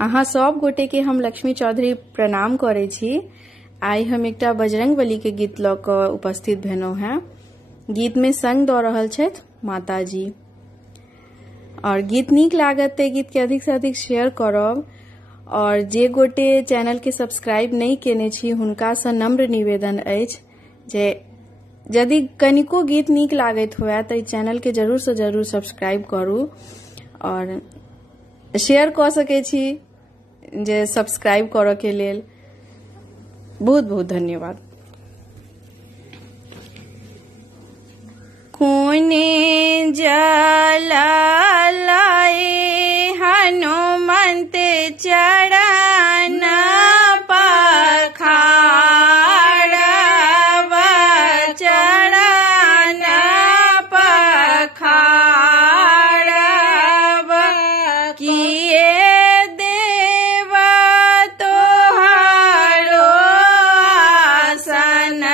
अहाँ सब गोटे के हम लक्ष्मी चौधरी प्रणाम करे छी। आई हम एकटा बजरंगबली के गीत ल क उपस्थित भेलहुं हैं। गीत में संग द रहल छथि माताजी। और गीत नीक लागत ते गीत के अधिक से अधिक शेयर करब। और जे गोटे चैनल के सब्सक्राइब नहीं केने छी हुनका से नम्र निवेदन अछि जे यदि कनिको गीत नीक लागत हुए तो चैनल के जरूर से जरूर सब्सक्राइब करू और शेयर क सके छी जे सब्सक्राइब करऽ के लेल। बहुत बहुत धन्यवाद। कोने जला लाए हनुमंत चरण पखारब चरण पखारब किए देव तोहारो आसन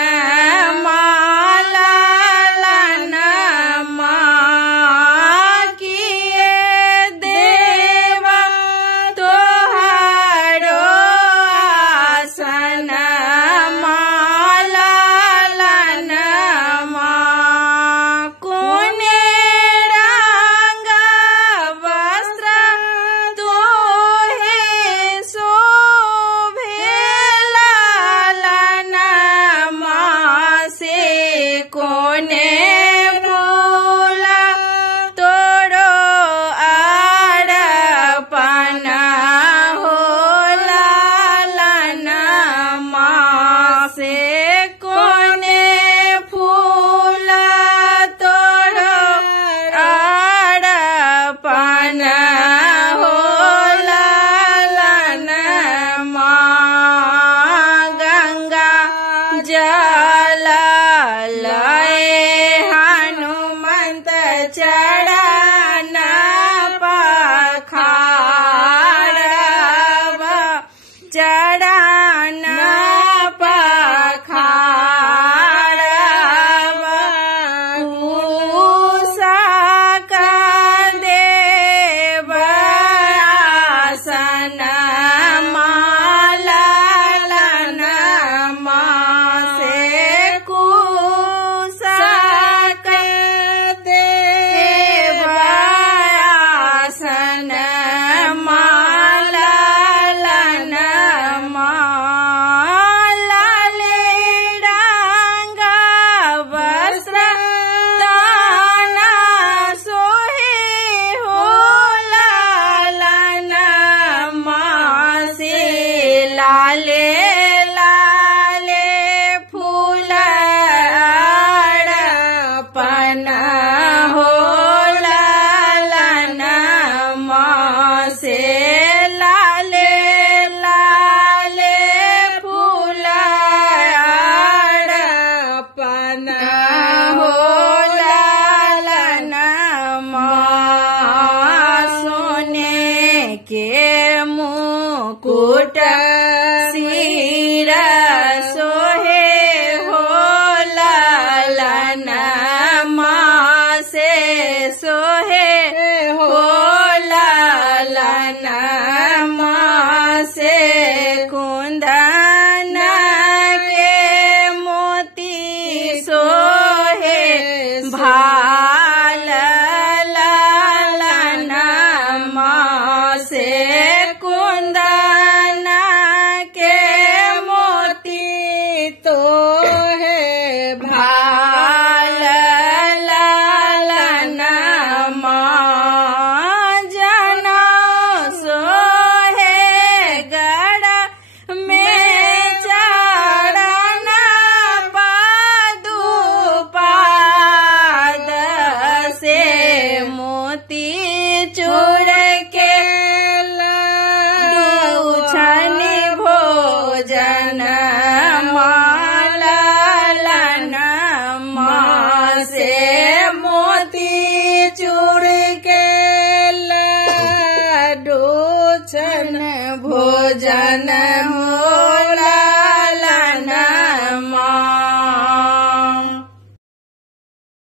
भोजन